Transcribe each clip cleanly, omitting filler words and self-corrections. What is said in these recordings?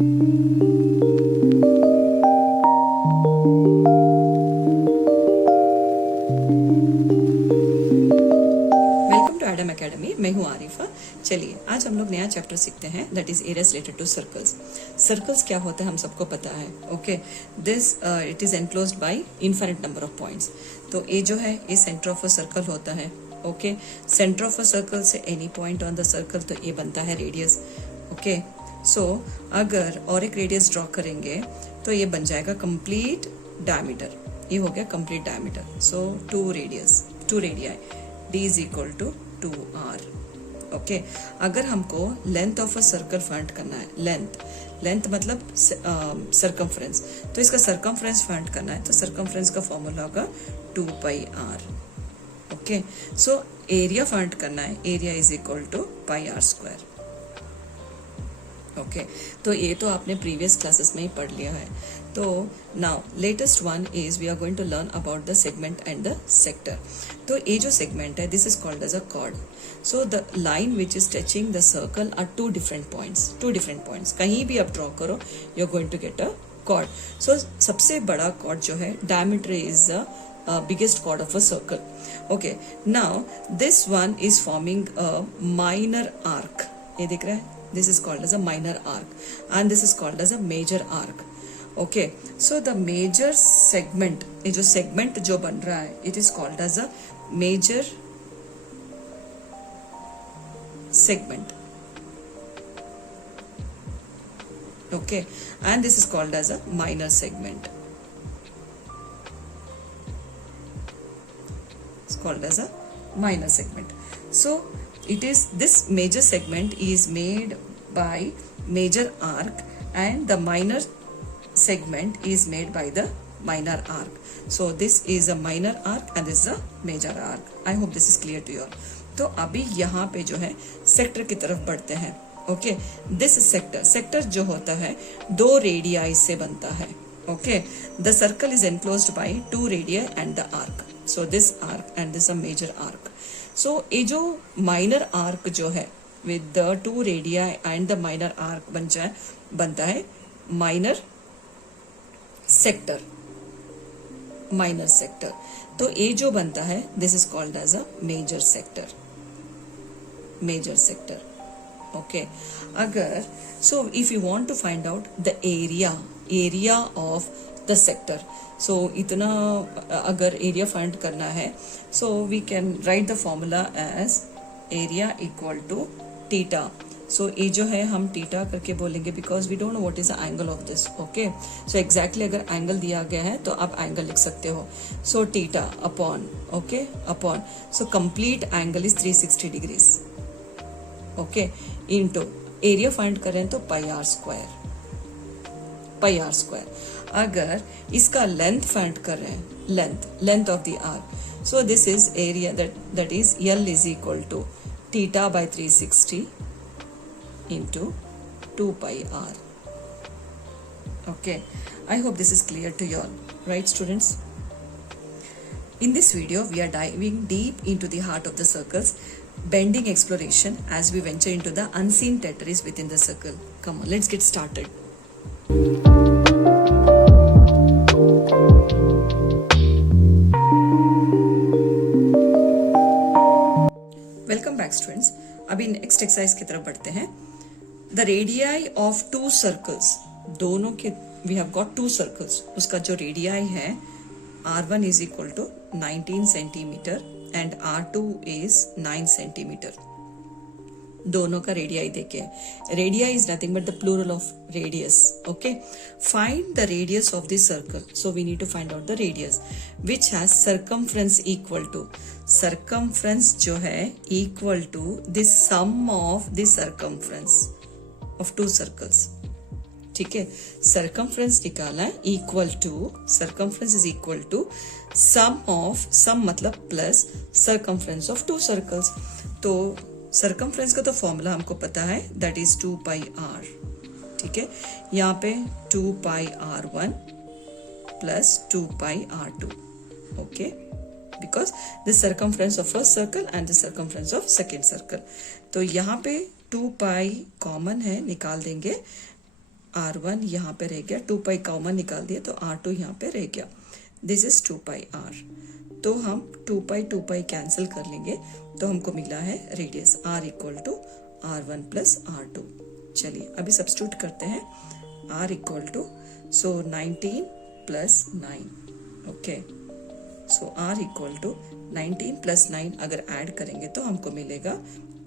Welcome to Adam academy, मैं हूँ आरिफा। चलिए आज हम लोग नया चैप्टर सीखते हैं, that is areas related to circles. Circles क्या होते हैं हम सबको पता है। Okay, this it is enclosed bye infinite number of points. तो ये जो है ये सेंटर ऑफ अ सर्कल होता है। Okay, centre of a circle से any point on the circle, तो ये बनता है रेडियस। ओके, सो अगर और एक रेडियस ड्रॉ करेंगे तो ये बन जाएगा कंप्लीट डायमीटर। ये हो गया complete diameter. So two radii d is equal to 2r। Okay, अगर हमको length of a circle find करना है, लेंथ मतलब सरकमफ्रेंस, तो इसका सरकमफ्रेंस फाइंड करना है तो सरकमफ्रेंस का फॉर्मूला होगा 2πr। Okay, so area find करना है, area is equal to πr²। Okay, तो ये तो आपने प्रीवियस क्लासेस में ही पढ़ लिया है। तो now latest one is we are going to learn about the segment and the sector. तो ये जो सेगमेंट है this is called as a chord. So the line which is touching the circle are two different points. कहीं भी आप draw करो you are going to get a chord. So सबसे बड़ा कॉर्ड जो है diameter is the biggest chord of a circle. Okay, now this one is forming a minor arc. ये दिख रहा है? This is called as a minor arc and this is called as a major arc. Okay, so the major segment, ये जो segment जो बन रहा है it is called as a major segment. Okay, and this is called as a minor segment. Called as a minor segment. So it is, this major segment is made by major arc and the minor segment is made by the minor arc. So this is a minor arc and this is a major arc. I hope this is clear to you all. तो अभी यहाँ पे जो है sector की तरफ बढ़ते हैं। ओके, दिस सेक्टर जो होता है दो रेडियाई से बनता है। Okay, the circle is enclosed by two radii and the arc. So this arc and this a major arc. So ये जो minor arc जो है with the two radii and the minor arc बनता है minor sector. तो ये जो बनता है this is called as a major sector. Okay, अगर so if you want to find out the area of the sector, so इतना अगर एरिया फाइंड करना है so we can write the formula as area equal to theta. so ये जो है हम theta करके बोलेंगे because we don't know what is the angle of this. okay, so exactly अगर एंगल दिया गया है तो आप एंगल लिख सकते हो। so theta upon so complete angle is 360 degrees. okay, into area find करें तो πr²। अगर इसका लेंथ फाइंड कर रहे हैं, length of the arc, so this is area that is L is equal to theta by 360 into 2πr. Okay, I hope this is clear to you all, right students? In this video, we are diving deep into the heart of the circles, bending exploration as we venture into the unseen territories within the circle. Come on, let's get started. Welcome back students. अभी next exercise की तरफ बढ़ते हैं। The radii of two circles, दोनों के we have got two circles, उसका जो radii है R1 is equal to 19 centimetre and R2 is 9 centimetre. दोनों का रेडियाई देखे, radii is nothing but the plural of radius. Okay, find the radius of the circle. So we need to find out the radius which has circumference equal to, circumference जो है equal to the sum of the circumference of two circles. ठीक है, circumference निकाला है equal to, circumference is equal to sum मतलब plus circumference of two circles. तो circumference का तो फॉर्मूला हमको पता है दैट इज 2πr। ठीक है, यहाँ पे 2πr1 plus 2πr2। Okay, because this circumference of first circle and this circumference of second circle. तो यहाँ पे 2π कॉमन है, निकाल देंगे R1 यहाँ पे रह गया, 2 पाई कॉमन निकाल दिया तो R2 यहाँ पे रह गया, दिस इज 2 पाई R। तो हम 2 पाई कैंसिल कर लेंगे तो हमको मिला है radius R equal to R1 plus R2। चलिए अभी सब्स्टिट्यूट करते हैं, R equal to 19 plus 9, okay. So R equal to 19 plus 9 अगर ऐड करेंगे तो हमको मिलेगा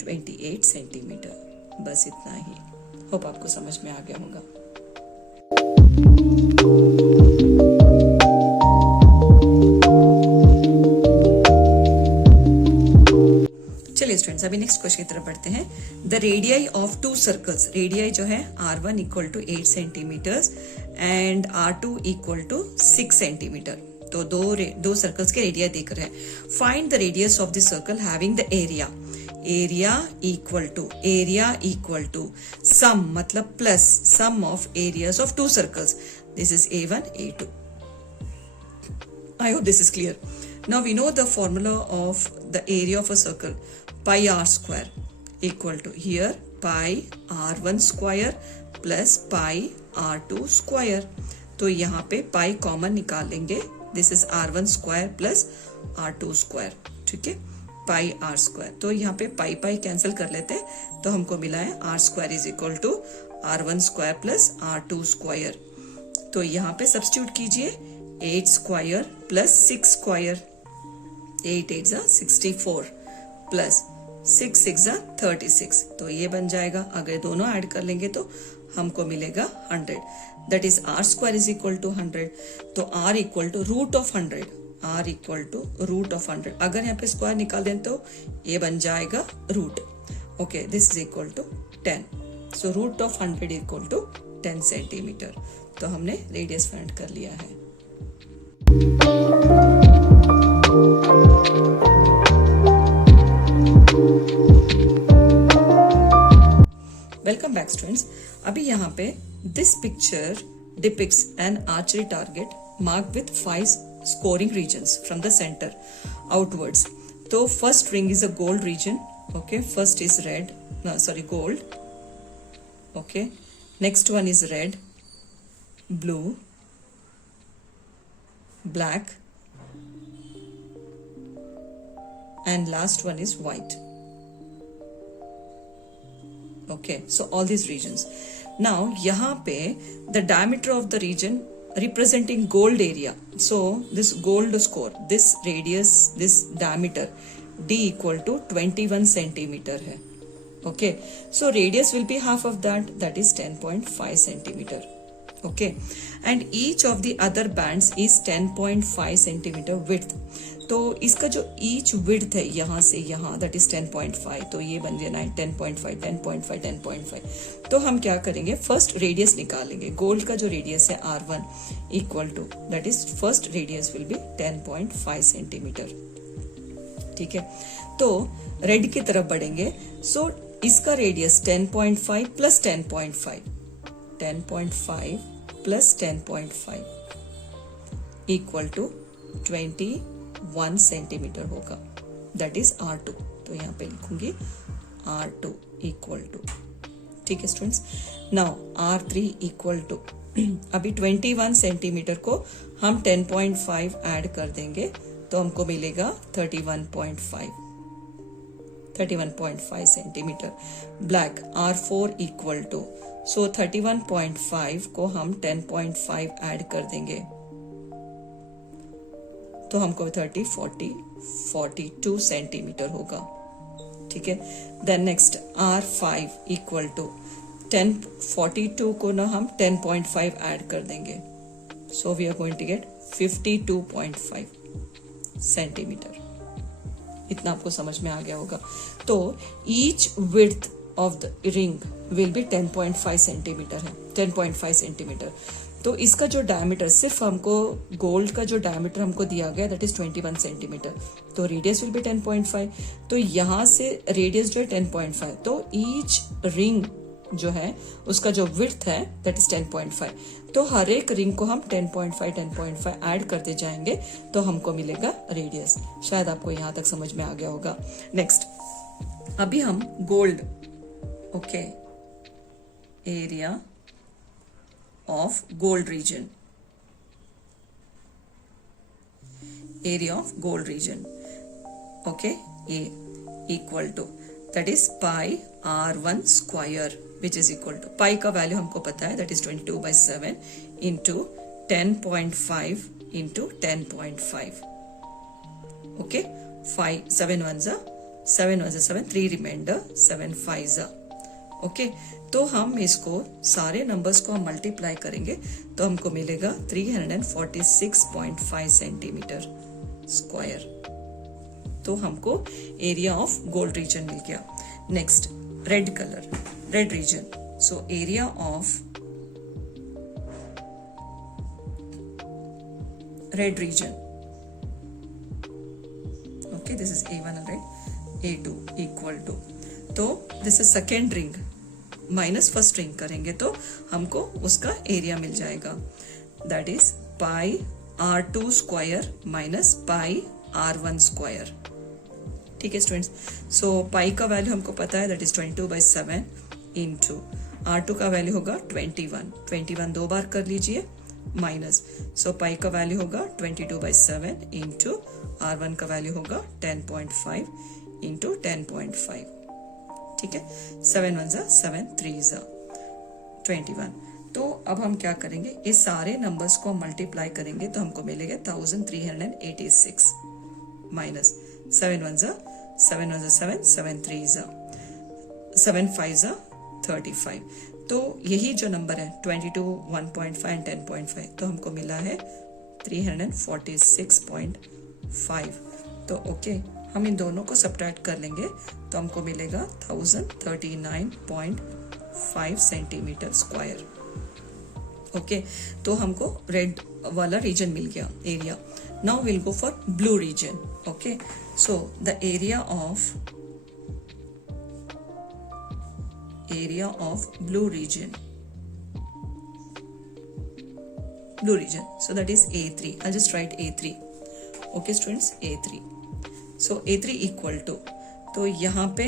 28 सेंटीमीटर। बस इतना ही, होप आपको समझ में आ गया होगा। चलिए स्टूडेंट्स अभी नेक्स्ट क्वेश्चन की तरफ बढ़ते हैं। The radii of two circles, radii जो है R1 equal to 8 centimetre and R2 equal to 6 centimetre. तो दो सर्कल्स के रेडिया देख रहे हैं। Find the radius of the circle having the area, area equal to sum, मतलब plus sum of areas of two circles, this is A1 A2। I hope this is clear. Now we know the formula of the area of a circle, pi r square equal to here pi r1 square plus pi r2 square। तो यहाँ पे pi common निकाल लेंगे, this is r1 square plus r2 square, ठीक है, pi r square। तो यहाँ पे pi कैंसिल कर लेते हैं तो हमको मिला है r square is equal to r1 square plus r2 square। तो यहाँ पे सब्स्टिट्यूट कीजिए, 8 स्क्वायर प्लस 6 स्क्वायर, 8 8 जा 64 प्लस 6 6 जा 36, तो ये बन जाएगा। अगर दोनों ऐड कर लेंगे तो हमको मिलेगा 100, that is r square is equal to 100। तो r equal to root of 100, r equal to root of 100। अगर यहाँ पे स्क्वायर निकाल दें तो ये बन जाएगा root, okay, this is equal to 10। So root of 100 equal to 10 centimetre. तो हमने रेडियस फाइंड कर लिया है। Welcome back students. अभी यहाँ पे this picture depicts an archery target mark with 5 scoring regions from the centre outwards. तो first ring is a gold region, okay, first is red, gold, okay, next one is red, blue, black, and last one is white. Okay, so all these regions. Now यहाँ पे the diameter of the region representing gold area, so this gold score, this radius, this diameter D equal to 21 centimeter है, okay, so radius will be half of that, that is 10.5 centimeter, okay, and each of the other bands is 10.5 centimeter width। तो इसका जो each width है यहाँ से यहाँ, that is 10.5, तो ये बन जाना है 10.5 10.5 10.5। तो हम क्या करेंगे, फर्स्ट रेडियस निकालेंगे। गोल्ड का जो रेडियस है R1 equal to, that is first radius will be 10.5 centimetre, ठीक है। तो रेड की तरफ बढ़ेंगे, सो इसका radius 10.5 plus 10.5, 10.5 plus 10.5 equal to 21 centimetre होगा, दैट इज R2। तो यहाँ पे लिखूंगी R2 इक्वल टू, ठीक है students. Now R3 equal to, अभी 21 सेंटीमीटर को हम 10.5 ऐड कर देंगे तो हमको मिलेगा 31.5 centimetre. Black R4 equal to, so 31.5 को हम 10.5 ऐड कर देंगे तो हमको 42 सेंटीमीटर होगा, ठीक है। Then next R5 equal to 42 को ना हम 10.5 ऐड कर देंगे, so we are going to get 52.5 centimetre. इतना आपको समझ में आ गया होगा। तो each width of the ring will be 10.5 centimetre है, 10.5 सेंटीमीटर। तो इसका जो डायमीटर, सिर्फ हमको गोल्ड का जो डायमीटर हमको दिया गया दैट इज 21 सेंटीमीटर, तो रेडियस विल बी 10.5। तो यहां से रेडियस जो है 10.5, तो ईच रिंग जो है उसका जो विड्थ है दैट इज 10.5। तो हर एक रिंग को हम 10.5 ऐड करते जाएंगे तो हमको मिलेगा रेडियस। शायद आपको यहां तक समझ में आ गया होगा। नेक्स्ट, अभी हम gold, okay, area of gold region. Area of gold region. Okay, A equal to, that is pi r1 square, which is equal to, pi का वैल्यू हमको पता है, that is 22/7 into 10.5 into 10.5. Okay, 5 7 1s are 7, 3 remainder, 7 5s are. Okay तो हम इसको सारे numbers को हम मल्टीप्लाई करेंगे तो हमको मिलेगा 346.5 सेंटीमीटर स्क्वायर. तो हमको एरिया ऑफ गोल्ड रीजन मिल गया. Next red colour, red region. So area of red region. Okay this is A1 red, A2 equal to, तो this is second ring minus first ring करेंगे तो हमको उसका area मिल जाएगा. That is pi r2 square minus pi r1 square. ठीक है students. सो पाई का वैल्यू हमको पता है, दैट इज 22/7 इंटू r2 का वैल्यू होगा 21 दो बार कर लीजिए माइनस. सो पाई का वैल्यू होगा 22/7 इंटू r1 का वैल्यू होगा 10.5 इंटू 10.5. ठीक है, 7 1s are 7 3s are 21. तो अब हम क्या करेंगे, इस सारे नंबर्स को मल्टीप्लाई करेंगे तो हमको मिलेगा 1386 minus 7 1s are 7 7 3s are 7 5s are 35. तो यही जो नंबर है 22 1.5 एंड 10.5 तो हमको मिला है 346.5. तो ओके हम इन दोनों को सब्ट्रैक्ट कर लेंगे तो हमको मिलेगा 1039.5 सेंटीमीटर स्क्वायर. ओके तो हमको रेड वाला रीजन मिल गया area. Now will go for blue region. Okay so the area of blue region, so that is A3. I'll just write A3. Okay students, A3. So A3 equal to, तो यहाँ पे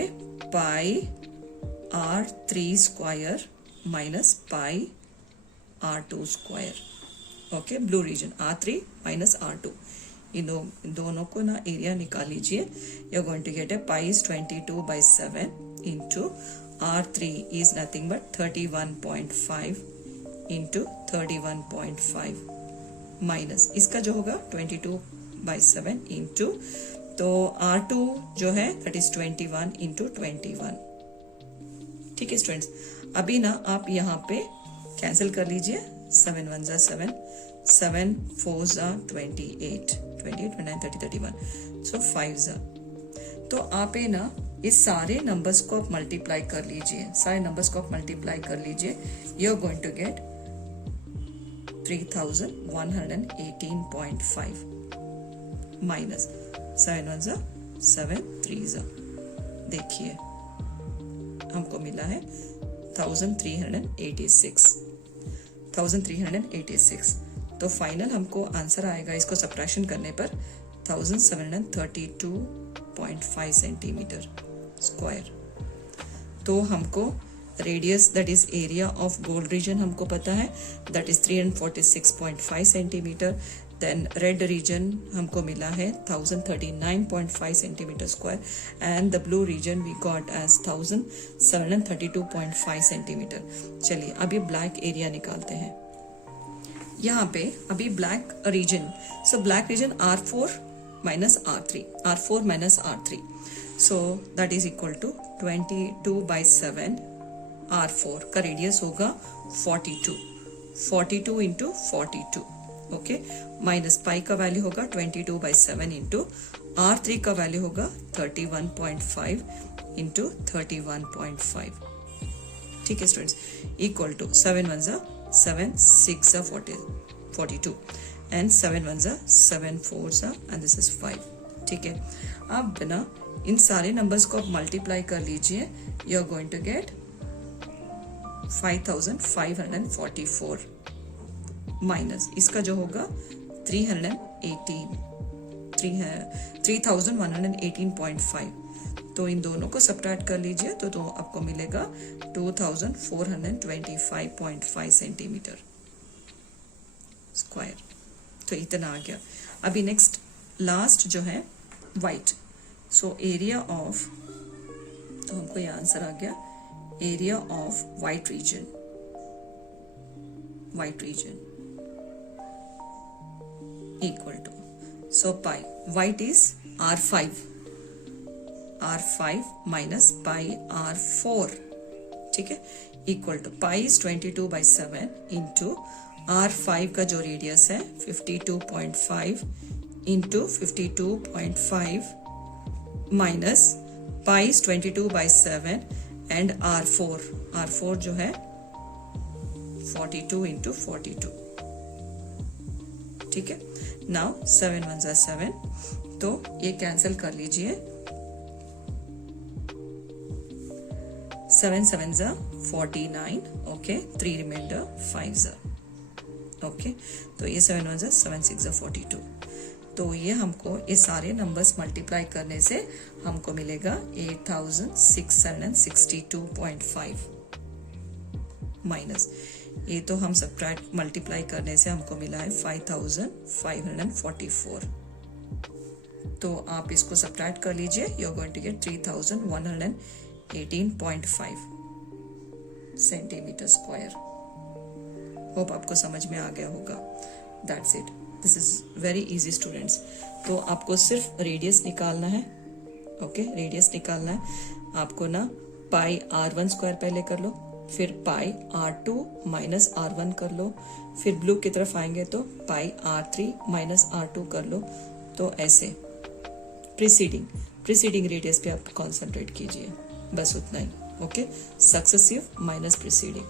pi r3 square minus pi r2 square. Okay blue region R3 minus R2. इन दोनों को ना area निकाल लीजिए. You are going to get a pi is 22/7 into R3 is nothing but 31.5 into 31.5 minus इसका जो होगा 22/7 इंटू, तो R2 जो है दैट इज 21 इंटू 21. ठीक है स्टूडेंट्स, अभी ना आप यहाँ पे कैंसिल कर लीजिए. 7 1s are 7, 7 4s are 28, 29 30 31. So 5s are. तो आप ना इस सारे नंबर्स को आप मल्टीप्लाई कर लीजिए, you are going to get 3118.5 minus 7 1s are 7 3s are. देखिए हमको मिला है 1386. तो फाइनल हमको आंसर आएगा इसको सब्ट्रैक्शन करने पर 1732.5 सेंटीमीटर स्क्वायर. तो हमको radius that is area of gold region हमको पता है, that is 346.5 centimetre. Then red region हमको मिला है 1039.5 centimetre square and the blue region we got as 1732.5 centimetre. चलिए अभी ब्लैक एरिया निकालते हैं. यहाँ पे अभी black region, so black region R4 minus R3, so that is equal to 22/7 R4 का रेडियस होगा 42 इंटू 42. ओके माइनस पाई का वैल्यू होगा 22/7 इंटू R3 का वैल्यू होगा 31.5 इंटू 31.5. ठीक है students, equal to 7 1s are 7 6 are 42 and 7 1s are 7 4s are and this is 5. ठीक है, अब ना इन सारे नंबर्स को आप मल्टीप्लाई कर लीजिए. You are going to get 5544 minus इसका जो होगा 3118.5. तो इन दोनों को सब्ट्रैक्ट कर लीजिए तो आपको मिलेगा 2425.5 सेंटीमीटर. स्क्वायर। तो इतना आ गया। अभी नेक्स्ट लास्ट जो है वाइट, सो एरिया ऑफ, तो हमको ये आंसर आ गया area of white region, equal to, so pi, white is R5 minus pi R4, ठीक है, equal to pi is 22/7 into R5 का जो रेडियस है 52.5 into 52.5 minus pi is 22/7 and R4 जो है 42 इंटू 42, ठीक है। नाउ 7 1 जा 7, तो ये कैंसिल कर लीजिए, 7 7 जा 49, ओके, 3 रिमाइंडर 5 जा, ओके। तो ये 7 1 जा 7 6 जा 42। तो ये हमको ये सारे नंबर्स मल्टीप्लाई करने से हमको मिलेगा 8662.5 माइनस, ये तो हम सब्ट्रैक्ट मल्टीप्लाई करने से हमको मिला है 5544। तो आप इसको सब्ट्रैक्ट कर लीजिए, you are going to get 3118.5 centimetre square. Hope आपको समझ में आ गया होगा। That's it, this is very easy students. तो आपको सिर्फ रेडियस निकालना है, ओके, रेडियस निकालना है आपको ना। पाई R1 स्क्वायर पहले कर लो, फिर पाई R2 माइनस R1 कर लो, फिर ब्लू की तरफ आएंगे तो पाई R3 माइनस R2 कर लो। तो ऐसे प्रीसीडिंग रेडियस पे आप कॉन्सेंट्रेट कीजिए, बस उतना ही, okay. Successive minus preceding,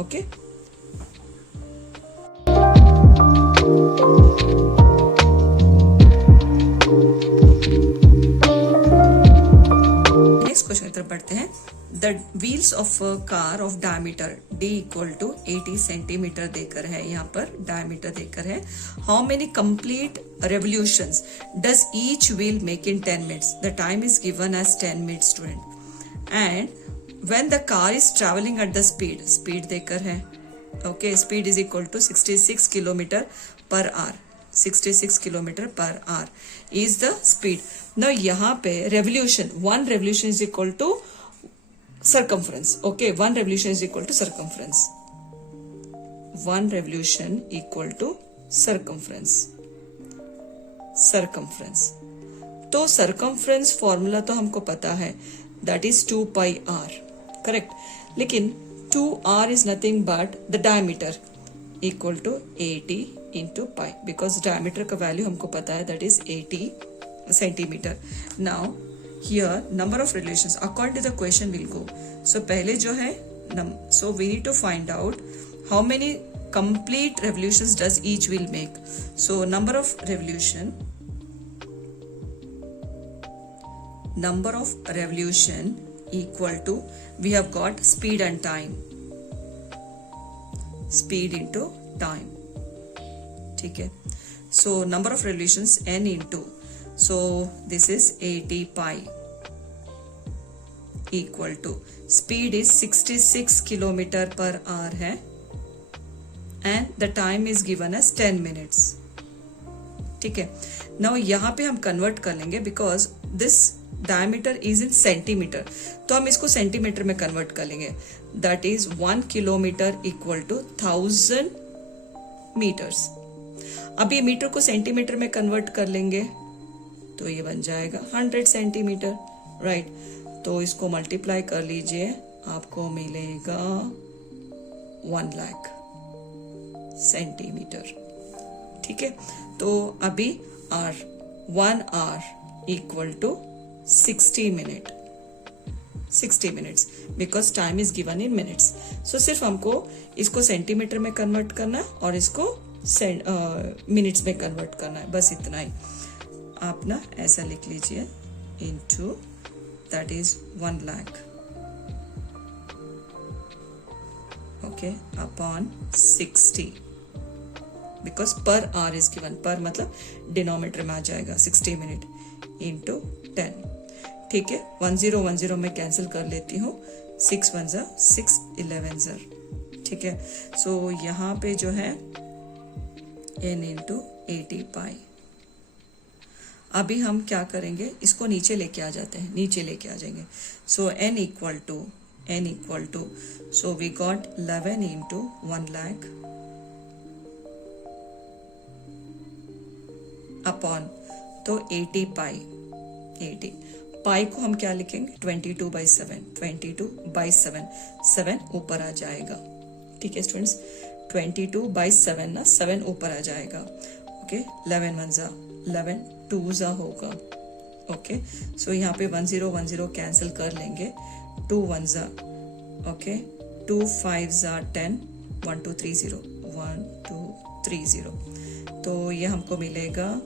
okay. Next question की तरफ बढ़ते हैं। The wheels of car of diameter D equal to 80 centimetre देकर है, यहाँ पर डायमीटर देकर है। How many complete revolutions does each wheel make in 10 minutes? The time is given as 10 minutes student. And when the car is travelling at the speed देकर है, okay, speed is equal to 66 kilometre per hour, 66 kilometre per hour is the speed. Now यहाँ पे revolution, 1 revolution is equal to circumference, okay, 1 revolution is equal to circumference, 1 revolution equal to circumference। तो circumference formula तो हमको पता है, that is 2 pi r, correct, लेकिन 2r is nothing but the diameter equal to 80 into pi, because diameter का value हमको पता है, that is 80 centimeter। Now here number of revolutions according to the question will go, so पहले जो है, so we need to find out how many complete revolutions does each wheel make। so number of revolution equal to, we have got speed and time, speed into time, ठीक है। so number of revolutions n into, so this is 80 pi equal to, speed is 66 kilometre per our है, and the time is given as 10 minutes, ठीक है। now यहाँ पे हम convert कर लेंगे, because this diameter is in centimetre, तो हम इसको सेंटीमीटर में कन्वर्ट कर लेंगे। that is 1 kilometre equal to 1000 meters। अब ये मीटर को सेंटीमीटर में कन्वर्ट कर लेंगे तो ये बन जाएगा 100 सेंटीमीटर, राइट। तो इसको मल्टीप्लाई कर लीजिए, आपको मिलेगा 1 लाख सेंटीमीटर, ठीक है। तो अभी R 1 hour equal to 60 minutes, because time is given in minutes. So सिर्फ हमको इसको सेंटीमीटर में कन्वर्ट करना है और इसको मिनट्स में कन्वर्ट करना है, बस इतना ही। आप ना ऐसा लिख लीजिए, into that is 1 lakh, okay, upon 60, because पर आवर इज गिवन, पर मतलब डिनोमिनेटर में आ जाएगा 60 मिनट इंटू 10, ठीक है। 1010 में कैंसिल कर लेती हूँ, 6 1 जा 6 11 जा, ठीक है। सो यहाँ पे जो है n इंटू 80 पाई। अभी हम क्या करेंगे, इसको नीचे लेके आ जाते हैं, नीचे लेके आ जाएंगे। So n equal to so we got 11 into 1 lakh upon तो 80 पाई। 80 पाई को हम क्या लिखेंगे, 22/7, 22/7, 7 ऊपर आ जाएगा। ठीक है स्टूडेंट्स, 22/7 ना, 7 ऊपर आ जाएगा। ओके, 11 1 जा 11, 2 जा होगा। ओके, सो यहाँ पे 1010 कैंसिल कर लेंगे, 2 1 जा, ओके, 2 5 जा 10, 1 2 3 0, 1 2 3 0, तो ये हमको मिलेगा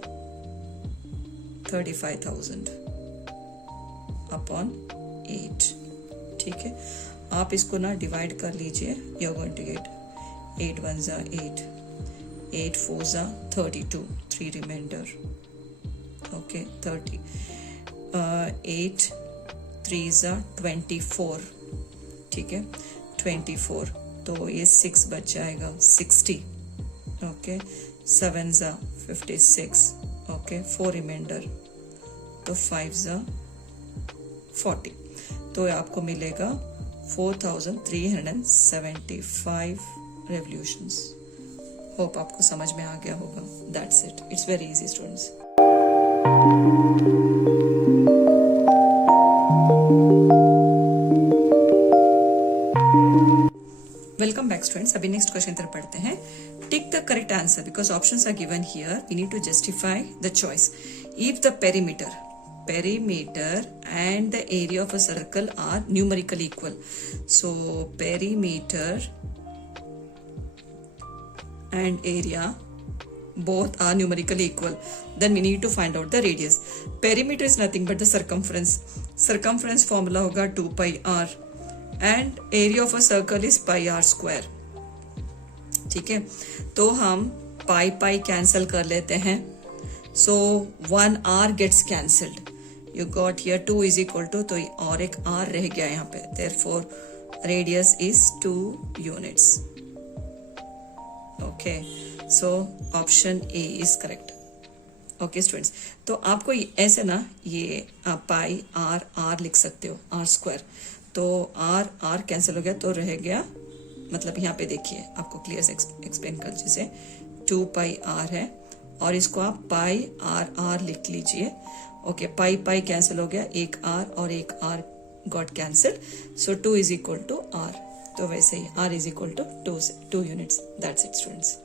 35,000 अपॉन 8। ठीक है, आप इसको ना डिवाइड कर लीजिए, you are going to get 8 1 जा 8, 8 4 जा 32, 3 रिमाइंडर। ओके 30, 8 3 जा 24। ठीक है, 24, तो ये 6 बच जाएगा 60। ओके, 7 जा 56, ओके, 4 रिमाइंडर, तो 5 जा 40, तो आपको मिलेगा 4,375 रेवोल्यूशंस। होप आपको समझ में आ गया होगा। That's it, it's very easy students. Welcome back students. अभी नेक्स्ट क्वेश्चन तरफ पढ़ते हैं। Tick the correct answer because options are given here, we need to justify the choice. If the perimeter and the area of a circle are numerically equal, so perimeter and area both are numerically equal, then we need to find out the radius. Perimeter is nothing but the circumference formula होगा 2 pi r and area of a circle is pi r square। ठीक है, तो हम pi cancel कर लेते हैं, so 1 r gets cancelled, you got here 2 is equal to, तो और एक r रह गया यहाँ पे, therefore radius is 2 units। okay, so option A is correct। okay students, तो आपको ऐसे ना ये पाई r लिख सकते हो, r स्क्वायर, तो r कैंसिल हो गया तो रह गया, मतलब यहाँ पे देखिए आपको क्लियर से एक्सप्लेन कर, जैसे 2 पाई r है और इसको आप पाई r लिख लीजिए। ओके, पाई कैंसिल हो गया, एक r और एक r got cancel, so 2 is equal to r, तो वैसे ही r is equal to 2 units. That's it students.